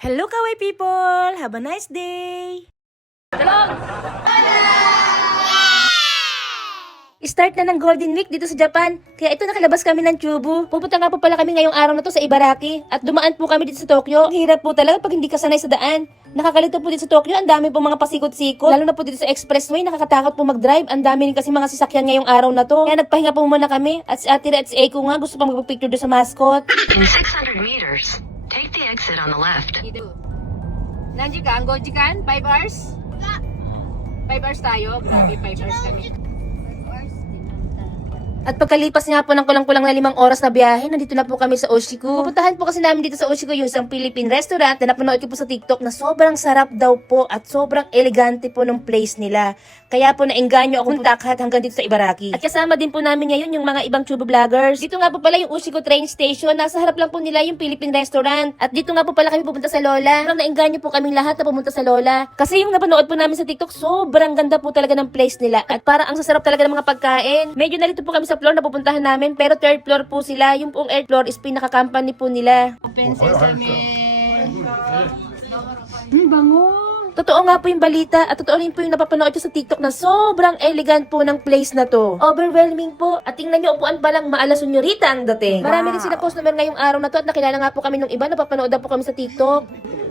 Hello, Kawaii people! Have a nice day! Start na ng Golden Week dito sa Japan. Kaya ito nakalabas kami ng Chubu. Pupunta nga po pala kami ngayong araw na to sa Ibaraki. At dumaan po kami dito sa Tokyo. Ang hirap po talaga pag hindi ka sanay sa daan. Nakakalito po dito sa Tokyo, ang dami po mga pasikot-sikot. Lalo na po dito sa expressway, nakakatakot po mag-drive. Ang dami rin kasi mga sasakyan ngayong araw na to. Kaya nagpahinga po muna kami. At si Ate at si Eiko nga gusto pang mag-picture doon sa mascot. In 600 meters, take the exit on the left. Nandiyan ka? Ang gojikan? 5 hours? 5 hours tayo. Grabe, 5 hours kami. At pagkalipas nga po ng kulang-kulang na 5 oras na biyahe, nandito na po kami sa Oshiko. Pupuntahan po kasi namin dito sa Oshiko yung isang Philippine restaurant na napanood ko po sa TikTok na sobrang sarap daw po at sobrang elegante po ng place nila. Kaya po naengganyo akong punta hanggang dito sa Ibaraki. At kasama din po namin ngayon yung mga ibang Chubu vloggers. Dito nga po pala yung Oshiko train station. Nasa harap lang po nila yung Philippine restaurant. At dito nga po pala kami pupunta sa Lola. Parang naengganyo po kaming lahat na pumunta sa Lola. Kasi yung napanood po namin sa TikTok, sobrang ganda po talaga ng place nila. At parang ang sasarap talaga ng mga pagkain. Medyo nalito po kami sa floor na pupuntahan namin, pero third floor po sila. Yung pong air floor is pinaka-company po nila. Open sesame. Bango. Totoo nga po yung balita at totoo rin po yung napapanood ko sa TikTok na sobrang elegant po ng place na to. Overwhelming po. At tingnan nyo, upuan pa lang maala senyorita ang dating. Marami rin sila post naman ngayong araw na to at nakilala nga po kami nung iba, napapanood na po kami sa TikTok.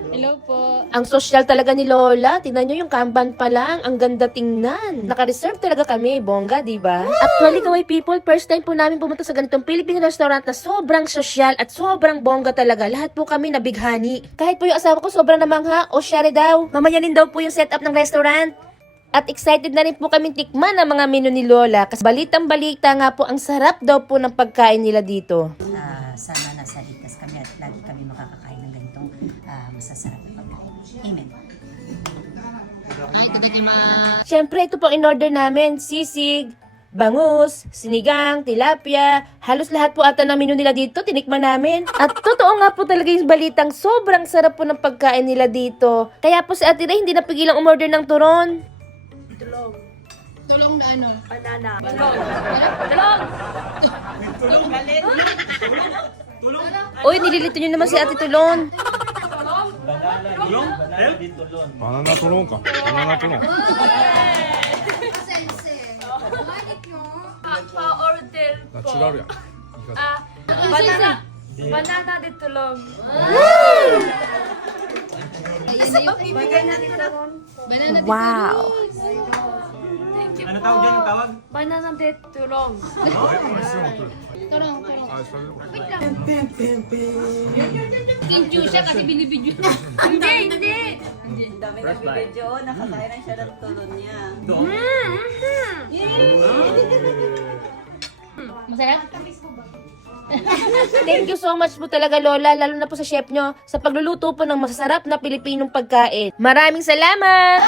Hello po. Ang social talaga ni Lola. Tingnan nyo yung kanban pa lang. Ang ganda tingnan. Naka-reserve talaga kami. Bongga, diba? Actually, Kawaii people, first time po namin pumunta sa ganitong Philippine restaurant na sobrang social at sobrang bongga talaga. Lahat po kami nabighani. Kahit po yung asawa ko sobrang namangha o syari daw. Mamayanin daw po yung setup ng restaurant. At excited na rin po kami tikman ang mga menu ni Lola. Kasi balitang-balita nga po, ang sarap daw po ng pagkain nila dito. Sana nasa ligtas kami at lagi kami makakakain ng ganitong masasarap na pagkain. Amen. Ay, itadakimasu. Siyempre, ito po in-order namin. Sisig, bangus, sinigang, tilapia. Halos lahat po ata ng menu nila dito, tinikman namin. At totoo nga po talaga yung balitang sobrang sarap po ng pagkain nila dito. Kaya po si Ate Ray hindi napigilang umorder ng turon. Tulong na ano? Uy, nililito nyo naman si Ate Tulon. 바나나 토론かバナナトロン Pa-order po. 違うやん Banana de tulog. Wow. Ano tawag dyan? Tawag? Banana de tulog. Kinju siya kasi binibidyo. Hindi, hindi. Dami na video, nakakain na siya ng tulon niya. Masaya? Thank you so much po talaga, Lola, lalo na po sa chef nyo sa pagluluto po ng masasarap na Pilipinong pagkain. Maraming salamat!